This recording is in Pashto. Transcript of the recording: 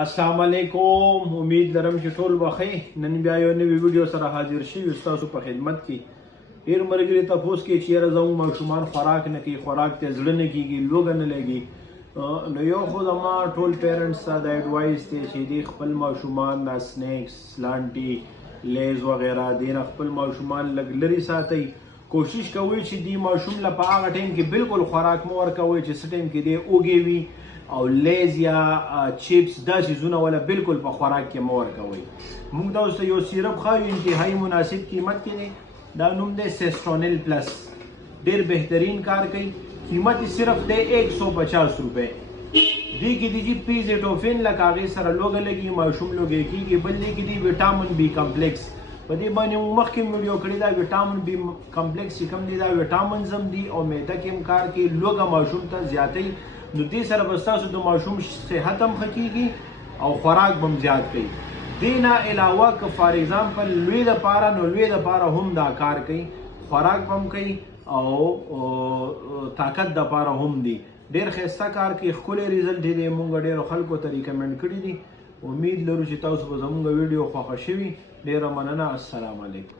السلام علیکم. امید لرم چې ټول بخیر. نن بیا یو نوی ویډیو سره حاضر شوی تاسو په خدمت کې. ډیر مرګري تاسو کې چې یاره زموږ ماشومان خوراک نه کوي، خوراک ته زړه نه کیږي، لوګ نه لګي. نو یو خو زما ټول پیرنټس ته د ایډوایس دی چې دی خپل ماشومان د سنیکس، لانټي، لیز وغیرہ دین خپل ماشومان لږ لري ساتي. کوشش کوئ چې دی ماشوم له په هغه ټایم کې بالکل خوراک مو ورکوئ چې څه ټایم کې دی اوږې وي او لیز یا چپس دا چیزونه ولا بالکل په خوراک کې مو ورکوئ. موږ تاسو یو سیرپ ښایو انتهایی مناسب قیمت کې دی. دا نوم دی سیسټرونل پلس. ډیر بهترین کار کوي. قیمت صرف دی 150 روپے. دی کې دی جی پیزیټوفین لکه هغې سره لوګه لګي، ماشوم لوګی کېږي. بل دی کې دی ویټامین بی کمپلیکس. په دې باندې موږ مخکې ویډیو کړې ده. ویټامین بی کمپلیکس چې کوم دی دا ویټامینز هم دي او معده کې هم کار کوي. لوګه ماشوم ته زیاتوي. نو دې سره به ستاسو د ماشوم صحت هم ښه کېږي او خوراک به هم زیات کوي. دې نه علاوه که فار ایگزامپل لوی دپاره نو لوی دپاره هم دا کار کوي. خوراک به هم کوي او طاقت دپاره هم دی. ډېر ښایسته کار کوي. ښکلی ریزلټ یې دی. موږ ډېرو خلکو ته ریکمنډ کړي دي. امید لرو چې تاسو به زموږ ویډیو خوښه شوي. ډېره مننه. السلام علیکم.